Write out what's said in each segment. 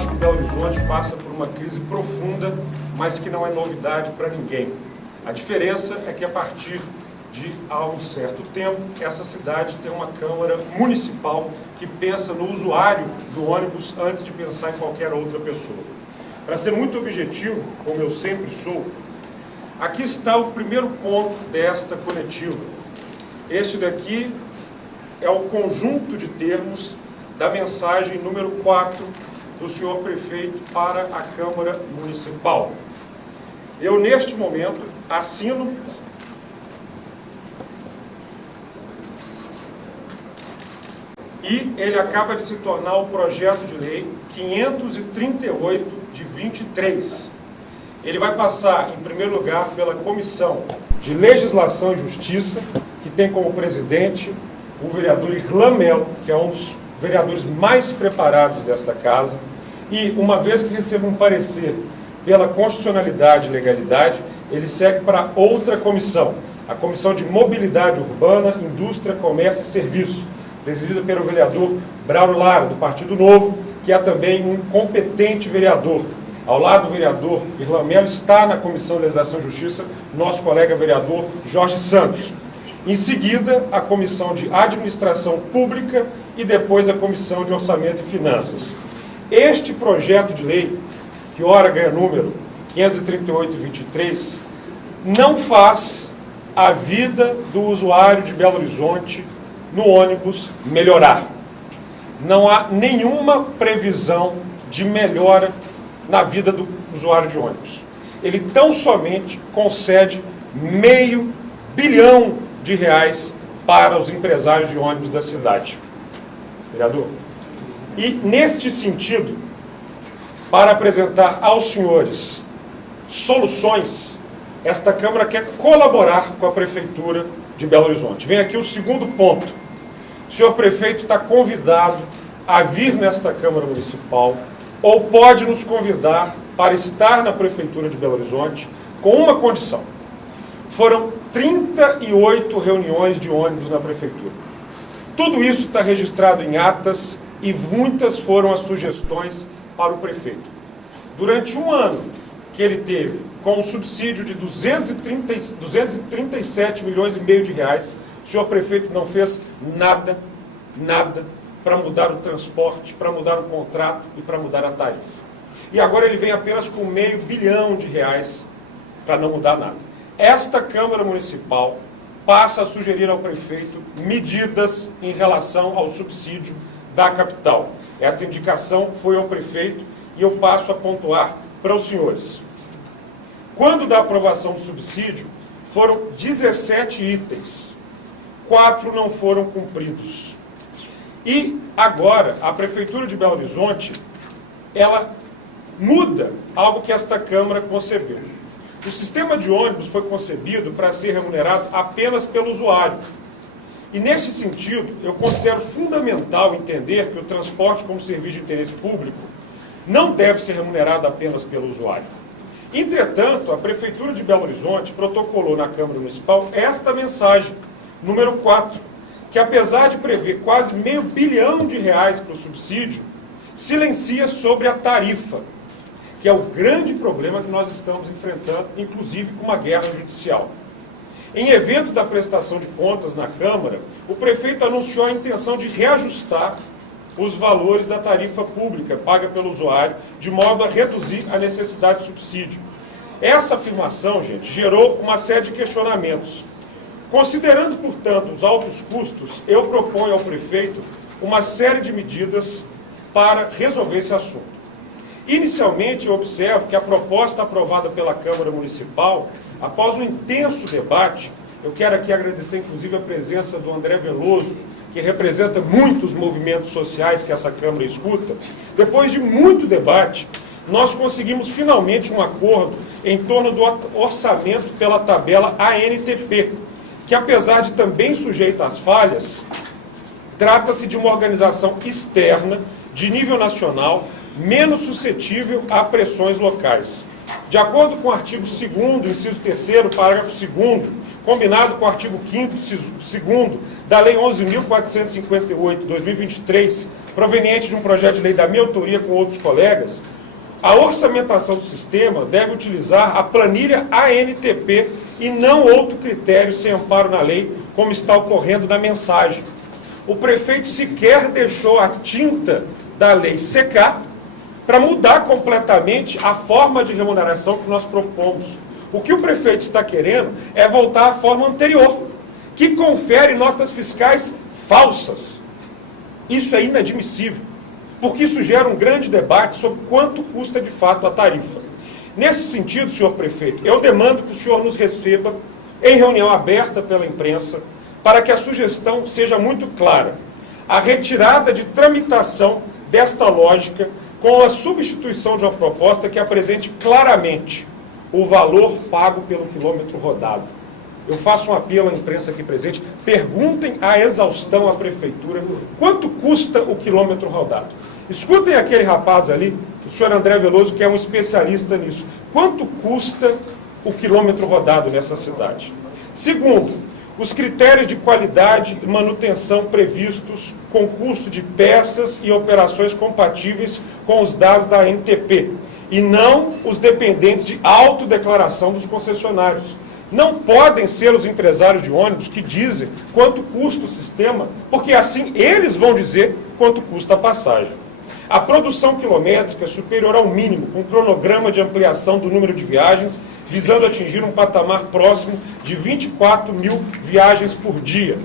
acho que Belo Horizonte passa por uma crise profunda, mas que não é novidade para ninguém. A diferença é que a partir de há um certo tempo, essa cidade tem uma Câmara Municipal que pensa no usuário do ônibus antes de pensar em qualquer outra pessoa. Para ser muito objetivo, como eu sempre sou, aqui está o primeiro ponto desta coletiva. Este daqui é o conjunto de termos da mensagem número 4 do senhor prefeito para a Câmara Municipal. Eu, neste momento, assino e ele acaba de se tornar o projeto de lei 538 de 23. Ele vai passar, em primeiro lugar, pela Comissão de Legislação e Justiça, que tem como presidente o vereador Irlan Melo, que é um dos vereadores mais preparados desta casa, e uma vez que receba um parecer pela constitucionalidade e legalidade, ele segue para outra comissão, a Comissão de Mobilidade Urbana, Indústria, Comércio e Serviço, presidida pelo vereador Braulio Lara, do Partido Novo, que é também um competente vereador. Ao lado do vereador Irlan Melo está na Comissão de Legislação e Justiça nosso colega vereador Jorge Santos. Em seguida, a Comissão de Administração Pública e depois a Comissão de Orçamento e Finanças. Este projeto de lei, que ora ganha número 538-23, não faz a vida do usuário de Belo Horizonte no ônibus melhorar. Não há nenhuma previsão de melhora na vida do usuário de ônibus. Ele tão somente concede R$500 bilhão para os empresários de ônibus da cidade. Vereador? E, neste sentido, para apresentar aos senhores soluções, esta Câmara quer colaborar com a Prefeitura de Belo Horizonte. Vem aqui o segundo ponto. O senhor prefeito está convidado a vir nesta Câmara Municipal ou pode nos convidar para estar na Prefeitura de Belo Horizonte com uma condição. Foram 38 reuniões de ônibus na Prefeitura. Tudo isso está registrado em atas e muitas foram as sugestões para o prefeito. Durante um ano que ele teve com um subsídio de 237 milhões e meio de reais, o senhor prefeito não fez nada para mudar o transporte, para mudar o contrato e para mudar a tarifa. E agora ele vem apenas com R$500 bilhão para não mudar nada. Esta Câmara Municipal passa a sugerir ao prefeito medidas em relação ao subsídio da capital. Esta indicação foi ao prefeito e eu passo a pontuar para os senhores. Quando da aprovação do subsídio, foram 17 itens. 4 não foram cumpridos. E agora, a Prefeitura de Belo Horizonte, ela muda algo que esta Câmara concebeu. O sistema de ônibus foi concebido para ser remunerado apenas pelo usuário. E, nesse sentido, eu considero fundamental entender que o transporte como serviço de interesse público não deve ser remunerado apenas pelo usuário. Entretanto, a Prefeitura de Belo Horizonte protocolou na Câmara Municipal esta mensagem, número 4, que apesar de prever quase R$500 bilhão para o subsídio, silencia sobre a tarifa, que é o grande problema que nós estamos enfrentando, inclusive com uma guerra judicial. Em evento da prestação de contas na Câmara, o prefeito anunciou a intenção de reajustar os valores da tarifa pública paga pelo usuário, de modo a reduzir a necessidade de subsídio. Essa afirmação, gente, gerou uma série de questionamentos. Considerando, portanto, os altos custos, eu proponho ao prefeito uma série de medidas para resolver esse assunto. Inicialmente, eu observo que a proposta aprovada pela Câmara Municipal, após um intenso debate, eu quero aqui agradecer, inclusive, a presença do André Veloso, que representa muitos movimentos sociais que essa Câmara escuta. Depois de muito debate, nós conseguimos finalmente um acordo em torno do orçamento pela tabela ANTP, que, apesar de também sujeita às falhas, trata-se de uma organização externa, de nível nacional, menos suscetível a pressões locais. De acordo com o artigo 2º, inciso 3º, parágrafo 2º, combinado com o artigo 5º, 2º da Lei 11.458, 2023, proveniente de um projeto de lei da minha autoria com outros colegas, a orçamentação do sistema deve utilizar a planilha ANTP e não outro critério sem amparo na lei, como está ocorrendo na mensagem. O prefeito sequer deixou a tinta da lei secar para mudar completamente a forma de remuneração que nós propomos. O que o prefeito está querendo é voltar à forma anterior, que confere notas fiscais falsas. Isso é inadmissível, porque isso gera um grande debate sobre quanto custa de fato a tarifa. Nesse sentido, senhor prefeito, eu demando que o senhor nos receba em reunião aberta pela imprensa, para que a sugestão seja muito clara. A retirada de tramitação desta lógica com a substituição de uma proposta que apresente claramente o valor pago pelo quilômetro rodado. Eu faço um apelo à imprensa aqui presente, perguntem à exaustão à prefeitura quanto custa o quilômetro rodado. Escutem aquele rapaz ali, o senhor André Veloso, que é um especialista nisso. Quanto custa o quilômetro rodado nessa cidade? Segundo, os critérios de qualidade e manutenção previstos com custo de peças e operações compatíveis com os dados da ANTP, e não os dependentes de autodeclaração dos concessionários. Não podem ser os empresários de ônibus que dizem quanto custa o sistema, porque assim eles vão dizer quanto custa a passagem. A produção quilométrica superior ao mínimo, com cronograma de ampliação do número de viagens, visando atingir um patamar próximo de 24 mil viagens por dia.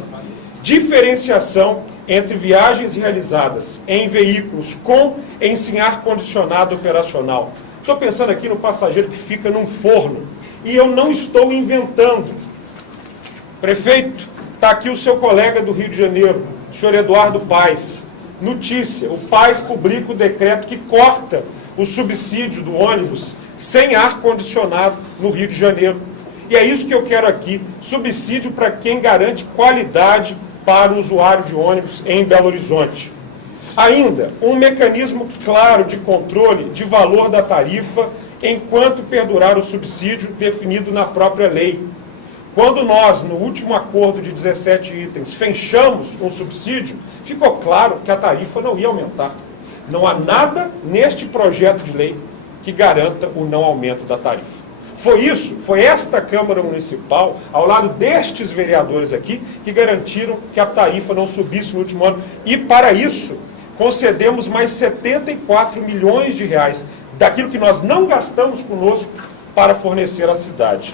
Diferenciação entre viagens realizadas em veículos com e sem ar-condicionado operacional. Estou pensando aqui no passageiro que fica num forno. E eu não estou inventando. Prefeito, está aqui o seu colega do Rio de Janeiro, o senhor Eduardo Paes. Notícia, o Paes publica o decreto que corta o subsídio do ônibus sem ar-condicionado no Rio de Janeiro. E é isso que eu quero aqui, subsídio para quem garante qualidade para o usuário de ônibus em Belo Horizonte. Ainda, um mecanismo claro de controle de valor da tarifa enquanto perdurar o subsídio definido na própria lei. Quando nós, no último acordo de 17 itens, fechamos um subsídio, ficou claro que a tarifa não ia aumentar. Não há nada neste projeto de lei que garanta o não aumento da tarifa. Foi esta Câmara Municipal, ao lado destes vereadores aqui, que garantiram que a tarifa não subisse no último ano. E, para isso, concedemos mais 74 milhões de reais daquilo que nós não gastamos conosco para fornecer à cidade.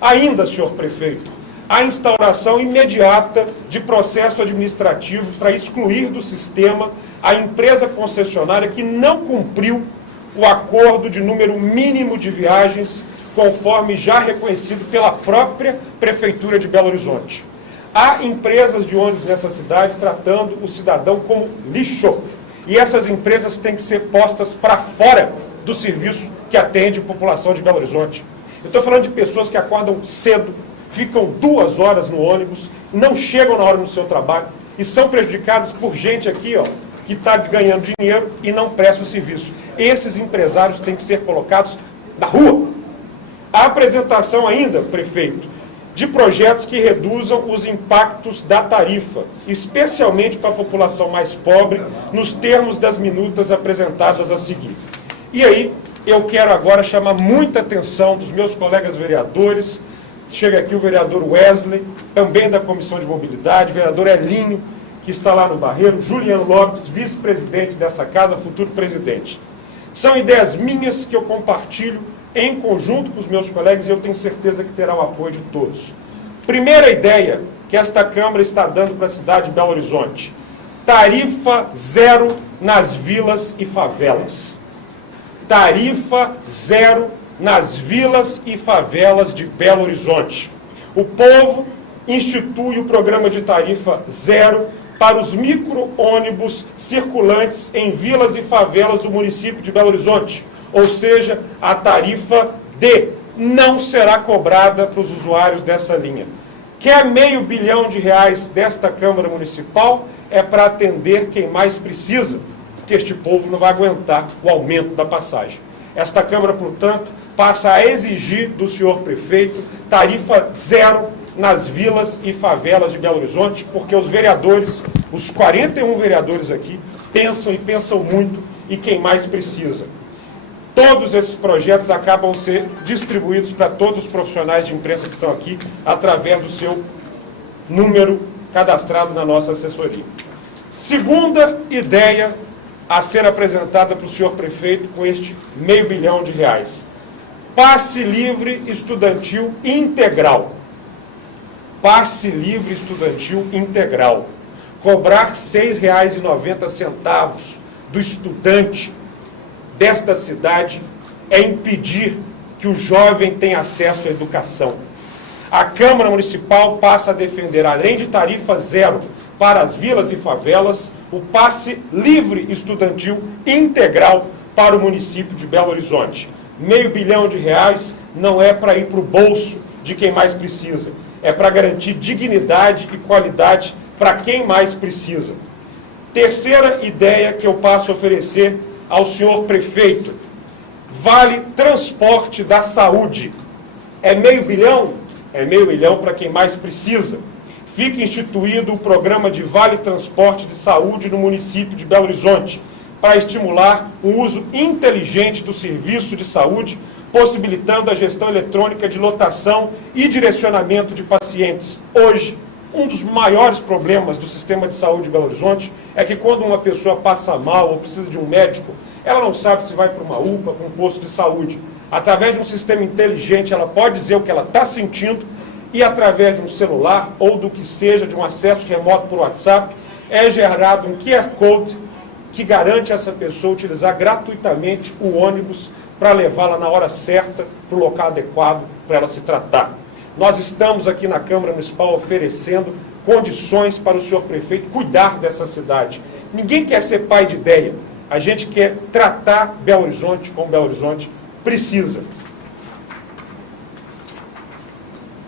Ainda, senhor prefeito, a instauração imediata de processo administrativo para excluir do sistema a empresa concessionária que não cumpriu o acordo de número mínimo de viagens, conforme já reconhecido pela própria Prefeitura de Belo Horizonte. Há empresas de ônibus nessa cidade tratando o cidadão como lixo. E essas empresas têm que ser postas para fora do serviço que atende a população de Belo Horizonte. Eu estou falando de pessoas que acordam cedo, ficam 2 horas no ônibus, não chegam na hora no seu trabalho e são prejudicadas por gente aqui, ó, que está ganhando dinheiro e não presta o serviço. Esses empresários têm que ser colocados na rua. A apresentação ainda, prefeito, de projetos que reduzam os impactos da tarifa, especialmente para a população mais pobre, nos termos das minutas apresentadas a seguir. E aí, eu quero agora chamar muita atenção dos meus colegas vereadores. Chega aqui o vereador Wesley, também da Comissão de Mobilidade, o vereador Elinho, que está lá no Barreiro, Juliano Lopes, vice-presidente dessa casa, futuro presidente. São ideias minhas que eu compartilho em conjunto com os meus colegas e eu tenho certeza que terá o apoio de todos. Primeira ideia que esta Câmara está dando para a cidade de Belo Horizonte: tarifa zero nas vilas e favelas. Tarifa zero nas vilas e favelas de Belo Horizonte. O povo institui o programa de tarifa zero para os micro-ônibus circulantes em vilas e favelas do município de Belo Horizonte. Ou seja, a tarifa D não será cobrada para os usuários dessa linha. Quer R$500 bilhão desta Câmara Municipal? É para atender quem mais precisa, porque este povo não vai aguentar o aumento da passagem. Esta Câmara, portanto, passa a exigir do senhor prefeito tarifa zero nas vilas e favelas de Belo Horizonte, porque os vereadores, os 41 vereadores aqui, pensam e pensam muito e quem mais precisa. Todos esses projetos acabam ser distribuídos para todos os profissionais de imprensa que estão aqui, através do seu número cadastrado na nossa assessoria. Segunda ideia a ser apresentada para o senhor prefeito com este R$500 milhão. Passe livre estudantil integral. Passe livre estudantil integral. Cobrar R$ 6,90 do estudante desta cidade é impedir que o jovem tenha acesso à educação. A Câmara Municipal passa a defender, além de tarifa zero para as vilas e favelas, o passe livre estudantil integral para o município de Belo Horizonte. R$500 milhão não é para ir para o bolso de quem mais precisa, é para garantir dignidade e qualidade para quem mais precisa. Terceira ideia que eu passo a oferecer ao senhor prefeito: vale transporte da saúde. É R$500 milhão? É R$500 milhão para quem mais precisa. Fica instituído o programa de Vale Transporte de Saúde no município de Belo Horizonte, para estimular o uso inteligente do serviço de saúde, possibilitando a gestão eletrônica de lotação e direcionamento de pacientes. Hoje, um dos maiores problemas do sistema de saúde de Belo Horizonte é que quando uma pessoa passa mal ou precisa de um médico, ela não sabe se vai para uma UPA, para um posto de saúde. Através de um sistema inteligente, ela pode dizer o que ela está sentindo e através de um celular ou do que seja, de um acesso remoto por WhatsApp, é gerado um QR Code que garante a essa pessoa utilizar gratuitamente o ônibus para levá-la na hora certa, para o local adequado, para ela se tratar. Nós estamos aqui na Câmara Municipal oferecendo condições para o senhor prefeito cuidar dessa cidade. Ninguém quer ser pai de ideia. A gente quer tratar Belo Horizonte como Belo Horizonte precisa.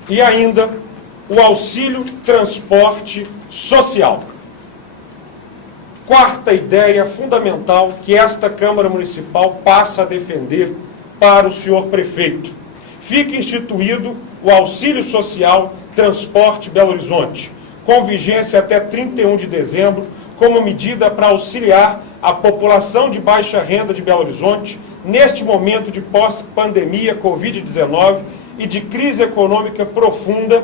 E ainda o auxílio transporte social. Quarta ideia fundamental que esta Câmara Municipal passa a defender para o senhor prefeito. Fica instituído o auxílio social transporte Belo Horizonte, com vigência até 31 de dezembro, como medida para auxiliar a população de baixa renda de Belo Horizonte neste momento de pós-pandemia Covid-19 e de crise econômica profunda,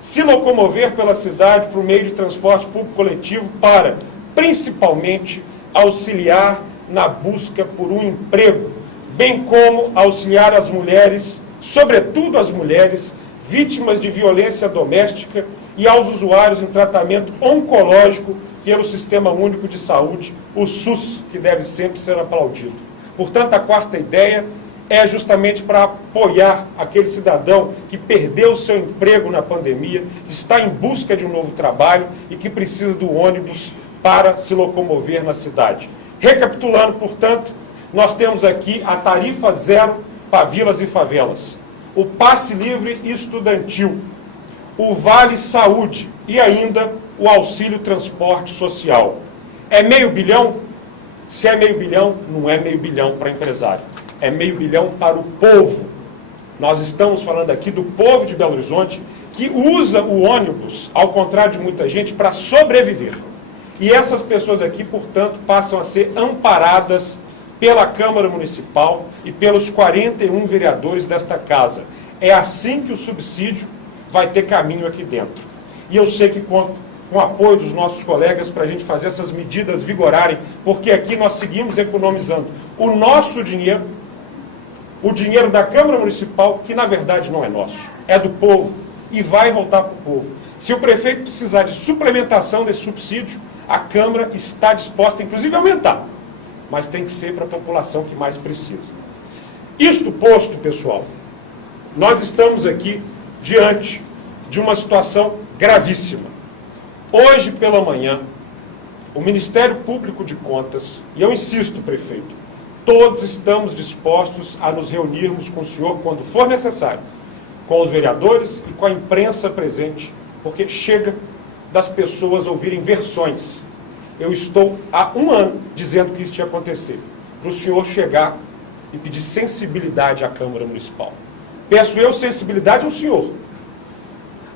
se locomover pela cidade por meio de transporte público coletivo para, principalmente, auxiliar na busca por um emprego, bem como auxiliar as mulheres, sobretudo as mulheres, vítimas de violência doméstica e aos usuários em tratamento oncológico pelo Sistema Único de Saúde, o SUS, que deve sempre ser aplaudido. Portanto, a quarta ideia é justamente para apoiar aquele cidadão que perdeu o seu emprego na pandemia, está em busca de um novo trabalho e que precisa do ônibus para se locomover na cidade. Recapitulando, portanto, nós temos aqui a tarifa zero para vilas e favelas, o passe livre estudantil, o Vale Saúde e ainda o auxílio transporte social. É R$500 milhão? Se é R$500 milhão, não é R$500 milhão para empresário. É R$500 milhão para o povo. Nós estamos falando aqui do povo de Belo Horizonte que usa o ônibus, ao contrário de muita gente, para sobreviver. E essas pessoas aqui, portanto, passam a ser amparadas pela Câmara Municipal e pelos 41 vereadores desta casa. É assim que o subsídio vai ter caminho aqui dentro. E eu sei que conto com o apoio dos nossos colegas para a gente fazer essas medidas vigorarem, porque aqui nós seguimos economizando o nosso dinheiro, o dinheiro da Câmara Municipal, que na verdade não é nosso, é do povo e vai voltar para o povo. Se o prefeito precisar de suplementação desse subsídio, a Câmara está disposta, inclusive, a aumentar, mas tem que ser para a população que mais precisa. Isto posto, pessoal, nós estamos aqui diante de uma situação gravíssima. Hoje pela manhã, o Ministério Público de Contas, e eu insisto, prefeito, todos estamos dispostos a nos reunirmos com o senhor quando for necessário, com os vereadores e com a imprensa presente, porque chega das pessoas ouvirem versões. Eu estou há 1 ano dizendo que isso ia acontecer, para o senhor chegar e pedir sensibilidade à Câmara Municipal. Peço eu sensibilidade ao senhor,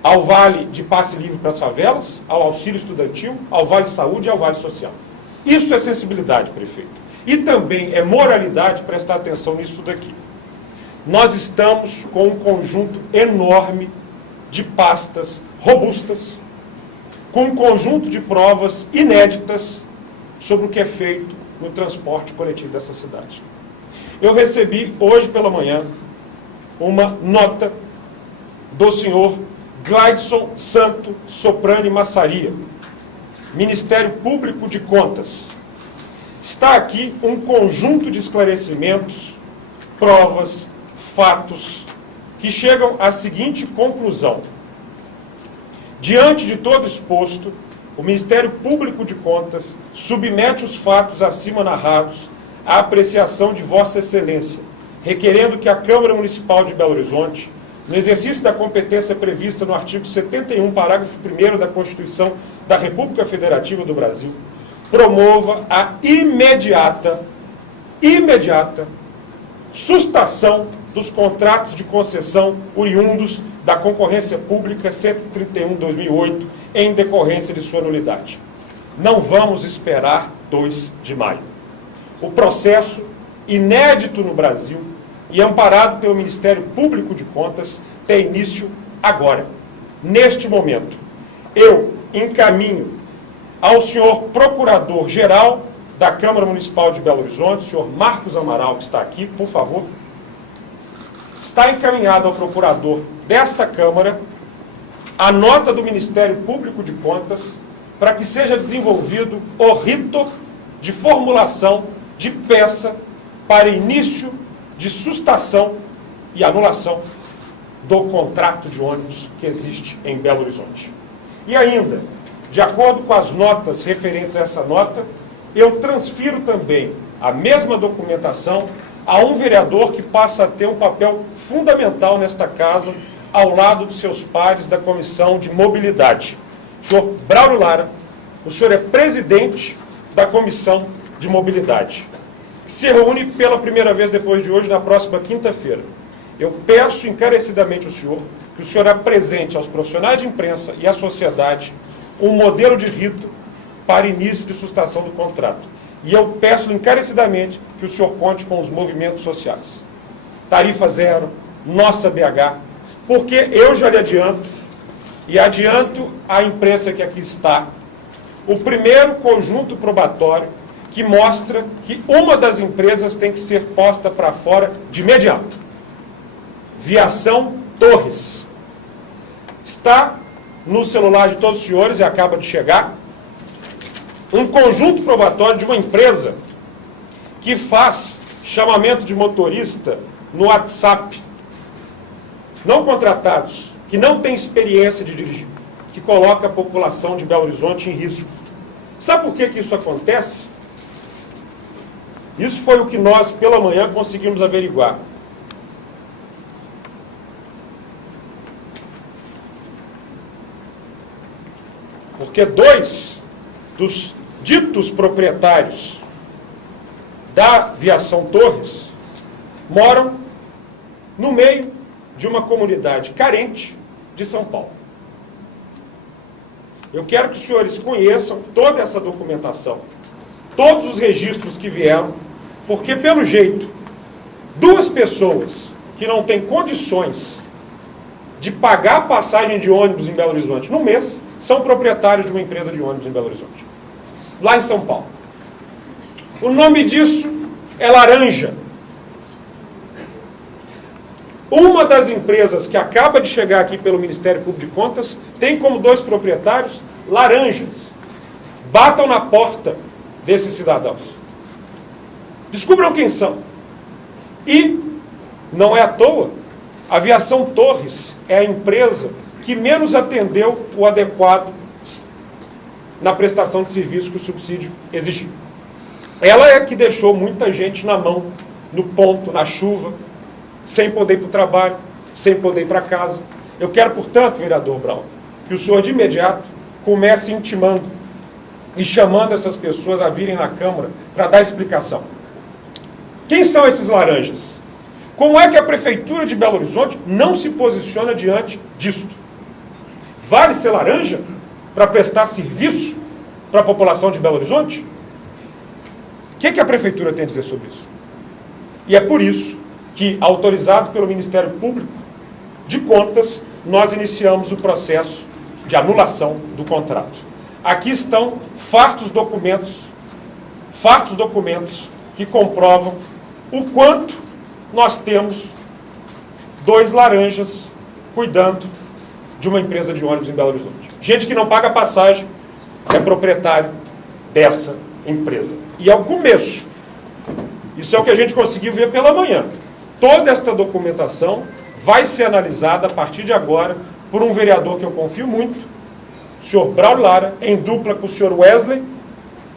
ao Vale de Passe Livre para as favelas, ao auxílio estudantil, ao Vale Saúde e ao Vale Social. Isso é sensibilidade, prefeito. E também é moralidade prestar atenção nisso daqui. Nós estamos com um conjunto enorme de pastas robustas, com um conjunto de provas inéditas sobre o que é feito no transporte coletivo dessa cidade. Eu recebi hoje pela manhã uma nota do senhor Glaidson Santo Soprani Massaria, Ministério Público de Contas. Está aqui um conjunto de esclarecimentos, provas, fatos, que chegam à seguinte conclusão. Diante de todo exposto, o Ministério Público de Contas submete os fatos acima narrados à apreciação de Vossa Excelência, requerendo que a Câmara Municipal de Belo Horizonte, no exercício da competência prevista no artigo 71, parágrafo 1º da Constituição da República Federativa do Brasil, promova a imediata sustação dos contratos de concessão oriundos da Concorrência Pública 131/2008, em decorrência de sua nulidade. Não vamos esperar 2 de maio. O processo, inédito no Brasil e amparado pelo Ministério Público de Contas, tem início agora, neste momento. Eu encaminho ao senhor Procurador-Geral da Câmara Municipal de Belo Horizonte, senhor Marcos Amaral, que está aqui, por favor. Está encaminhado ao procurador desta Câmara a nota do Ministério Público de Contas para que seja desenvolvido o rito de formulação de peça para início de sustação e anulação do contrato de ônibus que existe em Belo Horizonte. E ainda, de acordo com as notas referentes a essa nota, eu transfiro também a mesma documentação a um vereador que passa a ter um papel fundamental nesta casa, ao lado dos seus pares da Comissão de Mobilidade. O senhor Braulio Lara, o senhor é presidente da Comissão de Mobilidade, que se reúne pela primeira vez depois de hoje, na próxima quinta-feira. Eu peço encarecidamente ao senhor que o senhor apresente aos profissionais de imprensa e à sociedade um modelo de rito para início de sustação do contrato. E eu peço encarecidamente que o senhor conte com os movimentos sociais. Tarifa zero, nossa BH, porque eu já lhe adianto, e adianto à imprensa que aqui está, o primeiro conjunto probatório que mostra que uma das empresas tem que ser posta para fora de imediato. Viação Torres. Está no celular de todos os senhores e acaba de chegar um conjunto probatório de uma empresa que faz chamamento de motorista no WhatsApp, não contratados, que não tem experiência de dirigir, que coloca a população de Belo Horizonte em risco. Sabe por que isso acontece? Isso foi o que nós, pela manhã, conseguimos averiguar. Porque 2 dos ditos proprietários da Viação Torres moram no meio de uma comunidade carente de São Paulo. Eu quero que os senhores conheçam toda essa documentação, todos os registros que vieram, porque, pelo jeito, 2 pessoas que não têm condições de pagar a passagem de ônibus em Belo Horizonte no mês, são proprietários de uma empresa de ônibus em Belo Horizonte, lá em São Paulo. O nome disso é Laranja. Uma das empresas que acaba de chegar aqui pelo Ministério Público de Contas tem como 2 proprietários laranjas. Batam na porta desses cidadãos. Descubram quem são. E, não é à toa, a Viação Torres é a empresa que menos atendeu o adequado na prestação de serviço que o subsídio exigiu. Ela é que deixou muita gente na mão, no ponto, na chuva, sem poder ir para o trabalho, sem poder ir para casa. Eu quero, portanto, vereador Braulio, que o senhor de imediato comece intimando e chamando essas pessoas a virem na Câmara para dar explicação. Quem são esses laranjas? Como é que a Prefeitura de Belo Horizonte não se posiciona diante disto? Vale ser laranja para prestar serviço para a população de Belo Horizonte? que a Prefeitura tem a dizer sobre isso? E é por isso que, autorizados pelo Ministério Público de Contas, nós iniciamos o processo de anulação do contrato. Aqui estão fartos documentos que comprovam o quanto nós temos dois laranjas cuidando de uma empresa de ônibus em Belo Horizonte. Gente que não paga passagem é proprietário dessa empresa. E é o começo. Isso é o que a gente conseguiu ver pela manhã. Toda esta documentação vai ser analisada a partir de agora por um vereador que eu confio muito, o senhor Braulio Lara, em dupla com o senhor Wesley,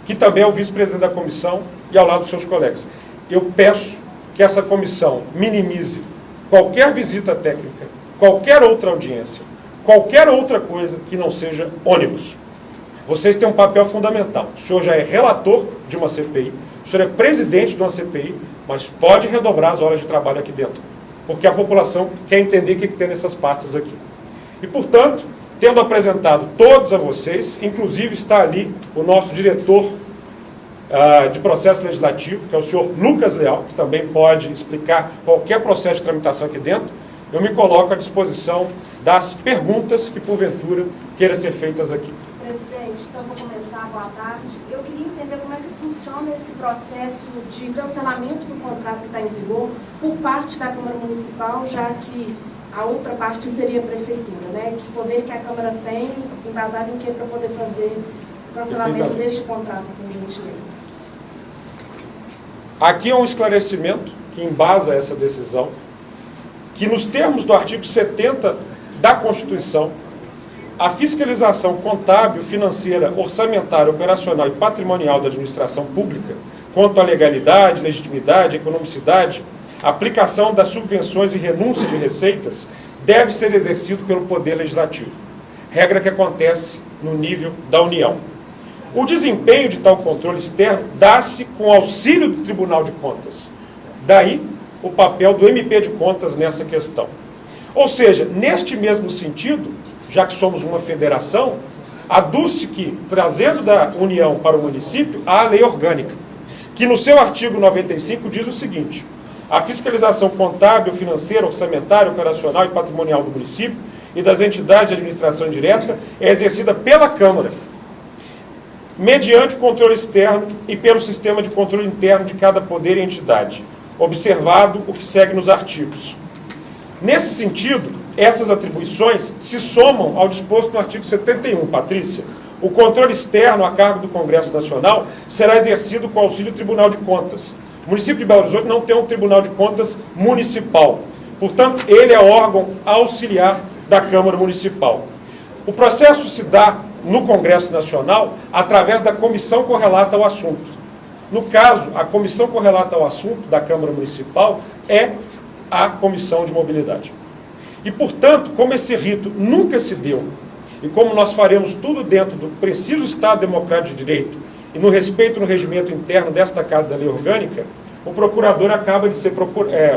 que também é o vice-presidente da comissão, e ao lado dos seus colegas. Eu peço que essa comissão minimize qualquer visita técnica, qualquer outra audiência, qualquer outra coisa que não seja ônibus. Vocês têm um papel fundamental. O senhor já é relator de uma CPI, o senhor é presidente de uma CPI, mas pode redobrar as horas de trabalho aqui dentro, porque a população quer entender o que tem nessas pastas aqui. E, portanto, tendo apresentado todos a vocês, inclusive está ali o nosso diretor de processo legislativo, que é o senhor Lucas Leal, que também pode explicar qualquer processo de tramitação aqui dentro, eu me coloco à disposição das perguntas que, porventura, queiram ser feitas aqui. Presidente, então vou começar, boa tarde. Eu queria entender como é que funciona esse processo de cancelamento do contrato que está em vigor por parte da Câmara Municipal, já que a outra parte seria a Prefeitura, né? Que poder que a Câmara tem, embasado em que para poder fazer o cancelamento deste contrato, por gentileza? Aqui é um esclarecimento que embasa essa decisão, que nos termos do artigo 70 da Constituição, a fiscalização contábil, financeira, orçamentária, operacional e patrimonial da administração pública, quanto à legalidade, legitimidade, economicidade, aplicação das subvenções e renúncia de receitas, deve ser exercido pelo Poder Legislativo, regra que acontece no nível da União. O desempenho de tal controle externo dá-se com auxílio do Tribunal de Contas. Daí o papel do MP de Contas nessa questão. Ou seja, neste mesmo sentido, já que somos uma federação, aduz-se que, trazendo da União para o município, há a lei orgânica, que no seu artigo 95 diz o seguinte: a fiscalização contábil, financeira, orçamentária, operacional e patrimonial do município e das entidades de administração indireta é exercida pela Câmara, mediante o controle externo e pelo sistema de controle interno de cada poder e entidade, observado o que segue nos artigos. Nesse sentido, essas atribuições se somam ao disposto no artigo 71, Patrícia. O controle externo a cargo do Congresso Nacional será exercido com auxílio do Tribunal de Contas. O município de Belo Horizonte não tem um Tribunal de Contas municipal. Portanto, ele é órgão auxiliar da Câmara Municipal. O processo se dá no Congresso Nacional através da comissão correlata ao assunto. No caso, a comissão correlata ao assunto da Câmara Municipal é a Comissão de Mobilidade. E, portanto, como esse rito nunca se deu, e como nós faremos tudo dentro do preciso Estado Democrático de Direito e no respeito no regimento interno desta Casa da Lei Orgânica, o procurador acaba de ser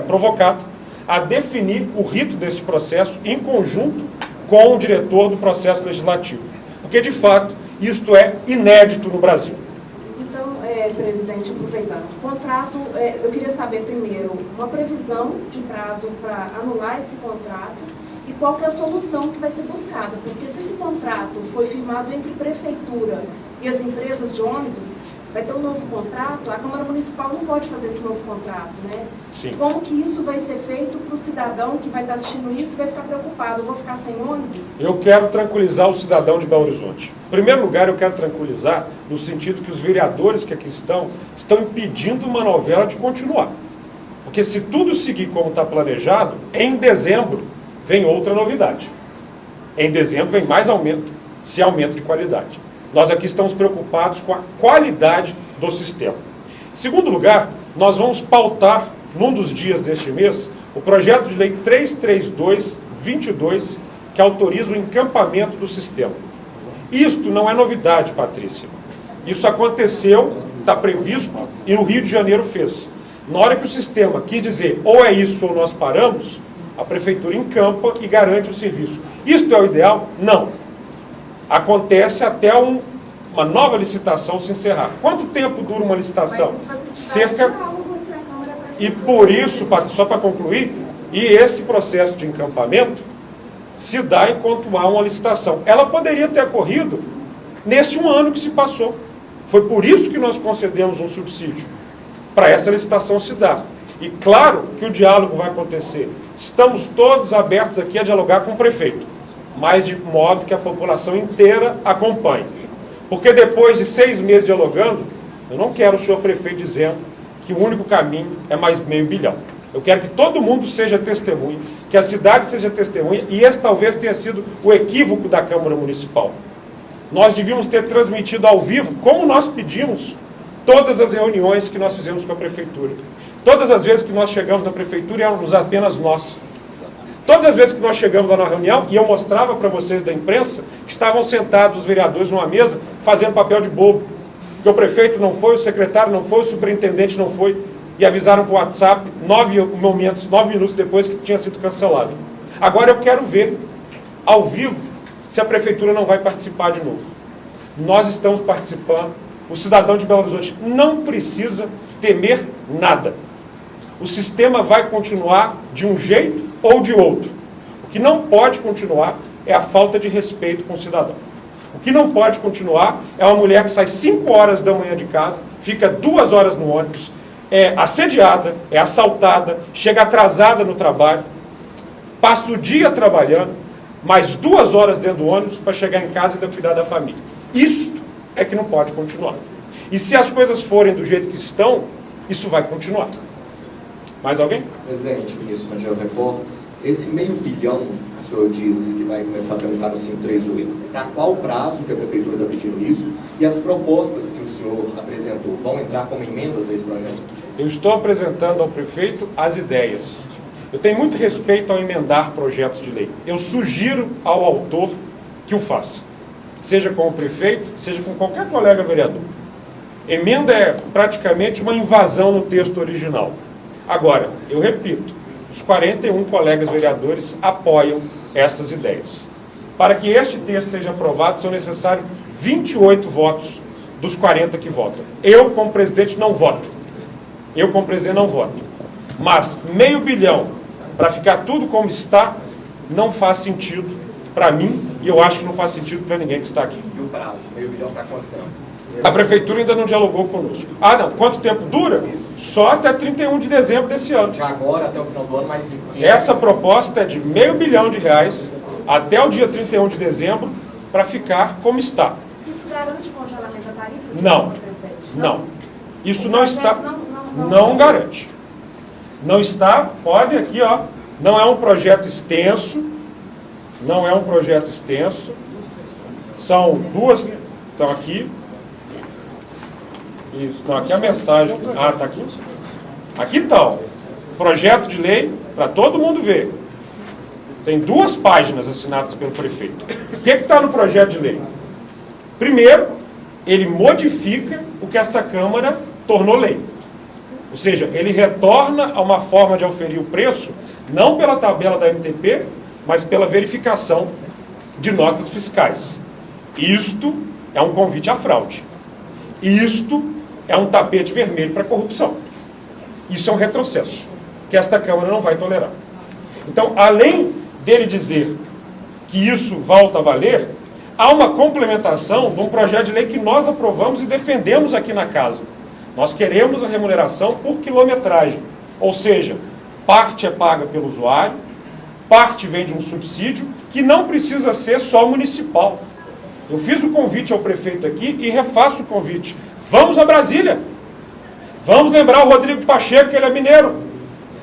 provocado a definir o rito deste processo em conjunto com o diretor do processo legislativo. Porque, de fato, isto é inédito no Brasil. Então, presidente, aproveitando, o contrato, eu queria saber primeiro uma previsão de prazo para anular esse contrato e qual que é a solução que vai ser buscada. Porque se esse contrato foi firmado entre prefeitura e as empresas de ônibus, vai ter um novo contrato, a Câmara Municipal não pode fazer esse novo contrato, né? Sim. Como que isso vai ser feito para o cidadão que vai estar assistindo isso e vai ficar preocupado? Eu vou ficar sem ônibus? Eu quero tranquilizar o cidadão de Belo Horizonte. Em primeiro lugar, eu quero tranquilizar no sentido que os vereadores que aqui estão impedindo uma novela de continuar. Porque se tudo seguir como está planejado, em dezembro vem outra novidade. Em dezembro vem mais aumento, se aumento de qualidade. Nós aqui estamos preocupados com a qualidade do sistema. Em segundo lugar, nós vamos pautar, num dos dias deste mês, o projeto de lei 332/22, que autoriza o encampamento do sistema. Isto não é novidade, Patrícia. Isso aconteceu, está previsto, e o Rio de Janeiro fez. Na hora que o sistema quis dizer ou é isso ou nós paramos, a prefeitura encampa e garante o serviço. Isto é o ideal? Não. Acontece até uma nova licitação se encerrar. Quanto tempo dura uma licitação? Cerca... E por isso, só para concluir, e esse processo de encampamento se dá enquanto há uma licitação. Ela poderia ter ocorrido nesse 1 ano que se passou. Foi por isso que nós concedemos um subsídio, para essa licitação se dar. E claro que o diálogo vai acontecer. Estamos todos abertos aqui a dialogar com o prefeito, mas de modo que a população inteira acompanhe. Porque depois de 6 meses dialogando, eu não quero o senhor prefeito dizendo que o único caminho é mais meio bilhão. Eu quero que todo mundo seja testemunha, que a cidade seja testemunha, e esse talvez tenha sido o equívoco da Câmara Municipal. Nós devíamos ter transmitido ao vivo, como nós pedimos, todas as reuniões que nós fizemos com a Prefeitura. Todas as vezes que nós chegamos na Prefeitura, éramos apenas nós. Todas as vezes que nós chegamos lá na reunião, e eu mostrava para vocês da imprensa, que estavam sentados os vereadores numa mesa, fazendo papel de bobo. Que o prefeito não foi, o secretário não foi, o superintendente não foi, e avisaram por WhatsApp 9 minutos depois que tinha sido cancelado. Agora eu quero ver, ao vivo, se a Prefeitura não vai participar de novo. Nós estamos participando, o cidadão de Belo Horizonte não precisa temer nada. O sistema vai continuar de um jeito ou de outro. O que não pode continuar é a falta de respeito com o cidadão. O que não pode continuar é uma mulher que sai 5 horas da manhã de casa, fica 2 horas no ônibus, é assediada, é assaltada, chega atrasada no trabalho, passa o dia trabalhando, mais 2 horas dentro do ônibus para chegar em casa e cuidar da família. Isto é que não pode continuar. E se as coisas forem do jeito que estão, isso vai continuar. Mais alguém? Presidente, ministro Rangel Repor, esse meio bilhão, o senhor diz que vai começar a tramitar no 538. Para qual prazo que a Prefeitura está pedindo isso? E as propostas que o senhor apresentou vão entrar como emendas a esse projeto? Eu estou apresentando ao prefeito as ideias. Eu tenho muito respeito ao emendar projetos de lei. Eu sugiro ao autor que o faça. Seja com o prefeito, seja com qualquer colega vereador. Emenda é praticamente uma invasão no texto original. Agora, eu repito, os 41 colegas vereadores apoiam essas ideias. Para que este texto seja aprovado, são necessários 28 votos dos 40 que votam. Eu, como presidente, não voto. Eu, como presidente, não voto. Mas meio bilhão, para ficar tudo como está, não faz sentido para mim, e eu acho que não faz sentido para ninguém que está aqui. E o prazo? Meio bilhão para quanto tempo? A Prefeitura ainda não dialogou conosco. Ah, não. Quanto tempo dura? Só até 31 de dezembro desse ano. De agora até o final do ano, mais 20. Essa proposta é de R$500 milhão até o dia 31 de dezembro para ficar como está. Isso garante congelamento da tarifa? Não. Não. Isso não está... Não garante. Não está... Pode aqui, ó. Não é um projeto extenso. Não é um projeto extenso. São duas... Estão aqui. Isso. Não, aqui é a mensagem. Ah, está aqui. Aqui está, ó. Projeto de lei para todo mundo ver. Tem 2 páginas assinadas pelo prefeito. O que está no projeto de lei? Primeiro, ele modifica o que esta Câmara tornou lei. Ou seja, ele retorna a uma forma de auferir o preço, não pela tabela da MTP, mas pela verificação de notas fiscais. Isto é um convite à fraude. Isto é um tapete vermelho para a corrupção. Isso é um retrocesso, que esta Câmara não vai tolerar. Então, além dele dizer que isso volta a valer, há uma complementação de um projeto de lei que nós aprovamos e defendemos aqui na casa. Nós queremos a remuneração por quilometragem, ou seja, parte é paga pelo usuário, parte vem de um subsídio, que não precisa ser só municipal. Eu fiz o convite ao prefeito aqui e refaço o convite. Vamos a Brasília. Vamos lembrar o Rodrigo Pacheco, que ele é mineiro.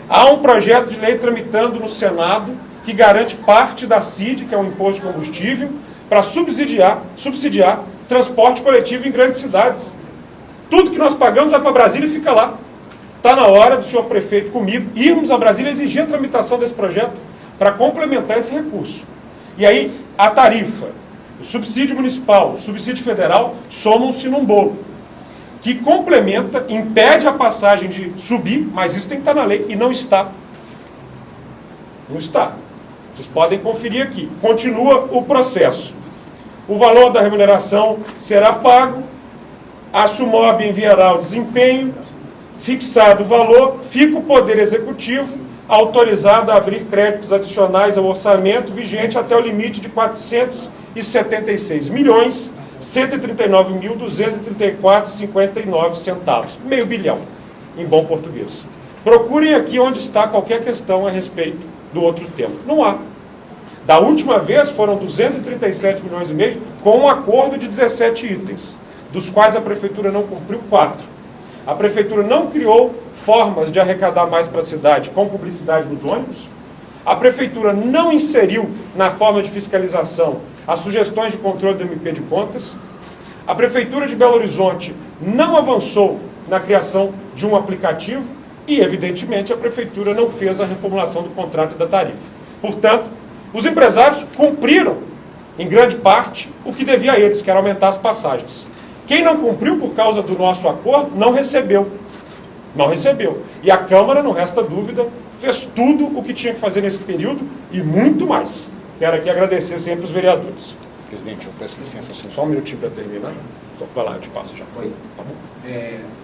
Há um projeto de lei tramitando no Senado que garante parte da CID, que é um imposto de combustível, para subsidiar transporte coletivo em grandes cidades. Tudo que nós pagamos vai para Brasília e fica lá. Está na hora do senhor prefeito comigo irmos a Brasília exigir a tramitação desse projeto para complementar esse recurso. E aí a tarifa, o subsídio municipal, o subsídio federal somam-se num bolo, que complementa, impede a passagem de subir, mas isso tem que estar na lei, e não está. Não está. Vocês podem conferir aqui. Continua o processo. o valor da remuneração será pago, a SUMOB enviará o desempenho, fixado o valor, fica o Poder Executivo autorizado a abrir créditos adicionais ao orçamento vigente até o limite de 476.139.234,59 centavos, meio bilhão, em bom português. Procurem aqui onde está qualquer questão a respeito do outro tema. Não há. Da última vez foram 237 milhões e meio com um acordo de 17 itens, dos quais a Prefeitura não cumpriu 4. A Prefeitura não criou formas de arrecadar mais para a cidade com publicidade nos ônibus. A Prefeitura não inseriu na forma de fiscalização as sugestões de controle do MP de contas. A Prefeitura de Belo Horizonte não avançou na criação de um aplicativo e, evidentemente, a Prefeitura não fez a reformulação do contrato e da tarifa. Portanto, os empresários cumpriram, em grande parte, o que devia a eles, que era aumentar as passagens. Quem não cumpriu por causa do nosso acordo, não recebeu. Não recebeu. E a Câmara, não resta dúvida, fez tudo o que tinha que fazer nesse período e muito mais. Quero aqui agradecer sempre os vereadores. Presidente, eu peço licença. Só um minutinho para terminar. Vai lá, eu te passo já. Oi. Tá bom?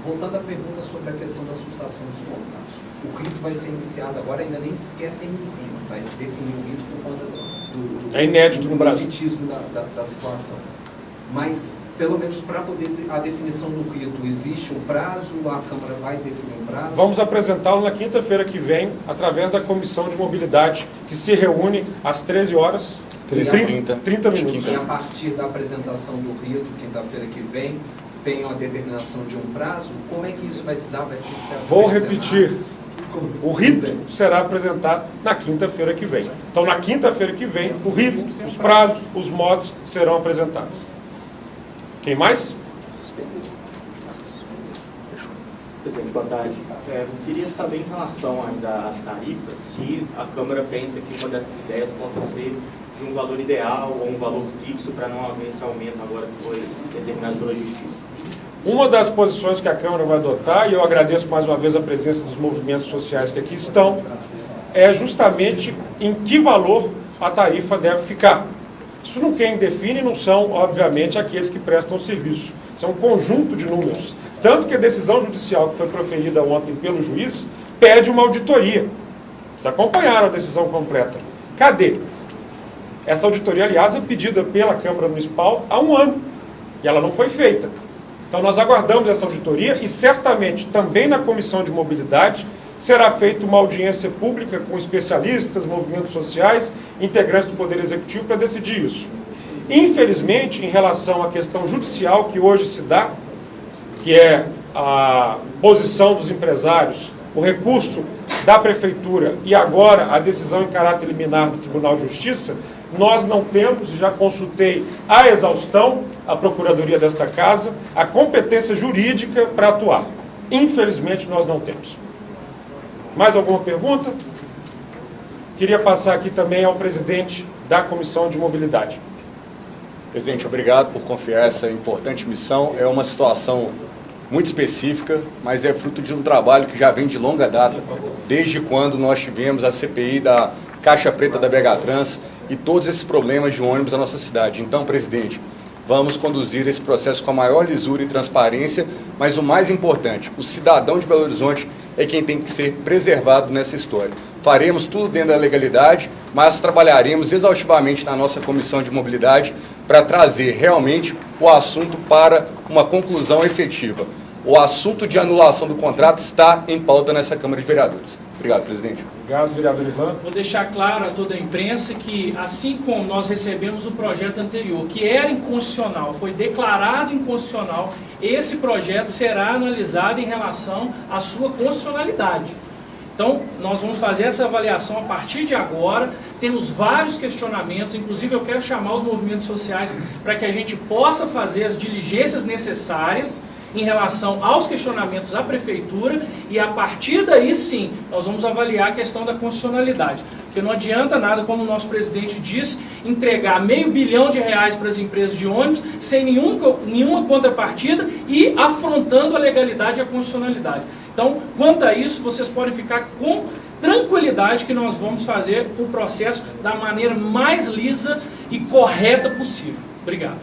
Voltando à pergunta sobre a questão da sustação dos contratos. O rito vai ser iniciado agora, ainda nem sequer tem rito. Vai se definir o rito por conta do é inédito no Brasil. Da situação. Mas, pelo menos para poder a definição do rito, existe um prazo? A Câmara vai definir um prazo? Vamos apresentá-lo na quinta-feira que vem, através da Comissão de Mobilidade, que se reúne às 13 horas, 30 minutos. E a partir da apresentação do rito, quinta-feira que vem, tem uma determinação de um prazo? Como é que isso vai se dar? Vai ser Vou repetir. O rito será apresentado na quinta-feira que vem. Então, na quinta-feira que vem, o rito, os prazos, os modos serão apresentados. Quem mais? Presidente, boa tarde. Eu queria saber em relação ainda às tarifas, se a Câmara pensa que uma dessas ideias possa ser de um valor ideal ou um valor fixo para não haver esse aumento agora que foi determinado pela Justiça. Uma das posições que a Câmara vai adotar, e eu agradeço mais uma vez a presença dos movimentos sociais que aqui estão, é justamente em que valor a tarifa deve ficar. Isso não quem define não são, obviamente, aqueles que prestam serviço. Isso é um conjunto de números. Tanto que a decisão judicial que foi proferida ontem pelo juiz pede uma auditoria. Vocês acompanharam a decisão completa. Cadê? Essa auditoria, aliás, é pedida pela Câmara Municipal há um ano. E ela não foi feita. Então nós aguardamos essa auditoria e certamente também na Comissão de Mobilidade será feita uma audiência pública com especialistas, movimentos sociais, integrantes do Poder Executivo para decidir isso. Infelizmente, em relação à questão judicial que hoje se dá, que é a posição dos empresários, o recurso da Prefeitura e agora a decisão em caráter liminar do Tribunal de Justiça, nós não temos, e já consultei a exaustão, a Procuradoria desta Casa, a competência jurídica para atuar. Infelizmente, nós não temos. Mais alguma pergunta? Queria passar aqui também ao presidente da Comissão de Mobilidade. Presidente, obrigado por confiar essa importante missão. É uma situação muito específica, mas é fruto de um trabalho que já vem de longa data, desde quando nós tivemos a CPI da Caixa Preta da BH Trans e todos esses problemas de ônibus na nossa cidade. Então, presidente, vamos conduzir esse processo com a maior lisura e transparência, mas o mais importante, o cidadão de Belo Horizonte é quem tem que ser preservado nessa história. Faremos tudo dentro da legalidade, mas trabalharemos exaustivamente na nossa Comissão de Mobilidade para trazer realmente o assunto para uma conclusão efetiva. O assunto de anulação do contrato está em pauta nessa Câmara de Vereadores. Obrigado, presidente. Obrigado, vereador Ivan. Vou deixar claro a toda a imprensa que, assim como nós recebemos o projeto anterior, que era inconstitucional, foi declarado inconstitucional, esse projeto será analisado em relação à sua constitucionalidade. Então, nós vamos fazer essa avaliação a partir de agora, temos vários questionamentos, inclusive eu quero chamar os movimentos sociais para que a gente possa fazer as diligências necessárias em relação aos questionamentos à Prefeitura e a partir daí sim, nós vamos avaliar a questão da constitucionalidade. Porque não adianta nada, como o nosso presidente disse, entregar R$500 bilhão para as empresas de ônibus sem nenhuma contrapartida e afrontando a legalidade e a constitucionalidade. Então, quanto a isso, vocês podem ficar com tranquilidade que nós vamos fazer o processo da maneira mais lisa e correta possível. Obrigado.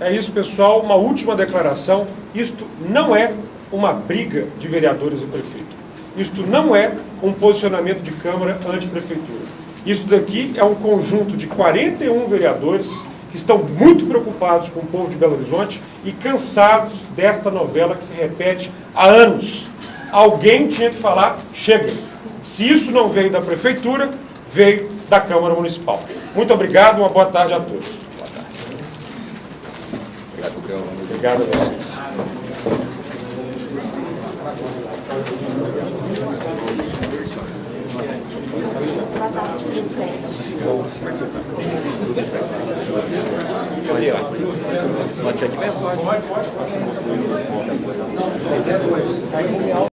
É isso, pessoal. Uma última declaração. Isto não é uma briga de vereadores e prefeito. Isto não é um posicionamento de Câmara anti-prefeitura. Isso daqui é um conjunto de 41 vereadores que estão muito preocupados com o povo de Belo Horizonte e cansados desta novela que se repete há anos. Alguém tinha que falar, chega. Se isso não veio da prefeitura, veio da Câmara Municipal. Muito obrigado, uma boa tarde a todos. Boa tarde. Obrigado, Cão. Obrigado a vocês. Boa tarde, presidente. Pode ser aqui mesmo? Pode.